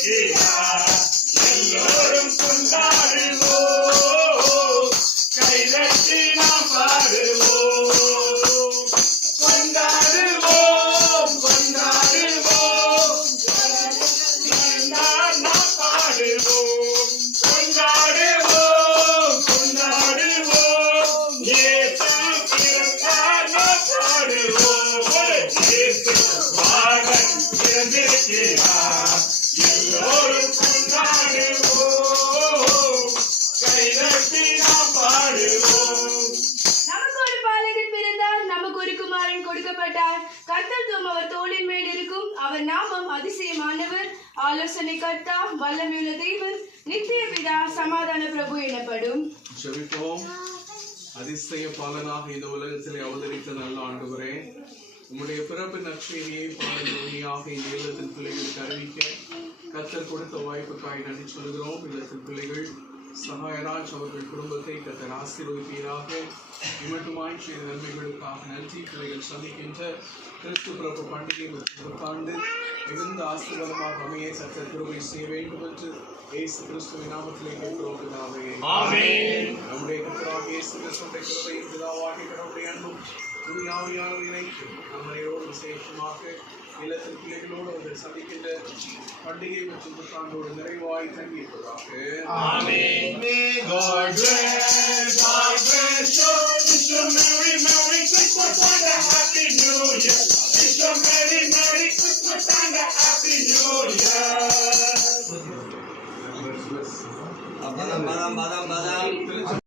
சேர்ந்திருக்கிறார். எல்லோரும் கொண்டாடுவோம், கைதட்டி நாம் பாடுவோம். கொண்டாடுவோம், கொண்டாடுவோம், நாம் பாடுவோம். கொண்டாடுவோம், கொண்டாடுவோம், இயேசு பிறந்தார் நாம் பாடுவோம். இயேசு மகன் பிறந்திருக்கிறார். எல்லோரும் கொண்டாடுவோம், கைதட்டி நாம் பாடுவோம். நமக்கு ஒரு பாலகன் பிறந்தார், நமக்கு ஒரு குமாரன் கொடுக்கப்பட்டார். கர்த்தத்துவம் அவர் தோளின் மேல் இருக்கும். அவர் நாமம் அதிசயமானவர், ஆலோசனை கர்த்தா, வல்லமையுள்ள தேவன், நித்திய பிதா, சமாதான பிரபு எனப்படும். ஜெபிப்போம். அதிசய பாலனாக இந்த உலகத்திலே அவதரித்த நல்ல ஆண்டவரே, உம்முடைய பிறப்பு நற்செய்தியை பாடல்யாக இந்த இல்லத்தின் பிள்ளைகளுக்கு அறிவிக்க கர்த்தர் கொடுத்த வாய்ப்புக்காய் நன்றி சொல்கிறோம். இல்லத்தின் பிள்ளைகள் சகாயராஜ் அவர்கள் குடும்பத்தை கர்த்தர் ஆசீர்வதிப்பீராக. இம்மட்டுமாய் செய்த நன்மைகளுக்காக நன்றி. பிள்ளைகள் சந்திக்கின்ற கிறிஸ்து பிறப்பு பண்டிகை புத்தாண்டு மிகுந்த ஆசீர்வாதமாக அமைய கர்த்தர் கிருபை செய்ய வேண்டும் என்று இயேசு கிறிஸ்துவின் நாமத்திலே கேட்கிறோம் பிதாவே. ஆமென். நம்முடைய கர்த்தராகிய இயேசு கிறிஸ்துவின் கிருபையும் பிதாவாகிய கடவுளுடைய அன்பும் துணியாவியான இணைக்கும் நம்மையோடு விசேஷமாக இல்லத்தின் பிள்ளைகளோடு அவர்கள் சந்திக்கின்ற பண்டிகை மற்றும் புத்தாண்டோடு நிறைவாய் தங்கியிருப்பதாக. ஆமென். God bless, God bless you. It's a merry, merry Christmas and a happy New Year. It's a merry, merry Christmas and a happy New Year. Badam.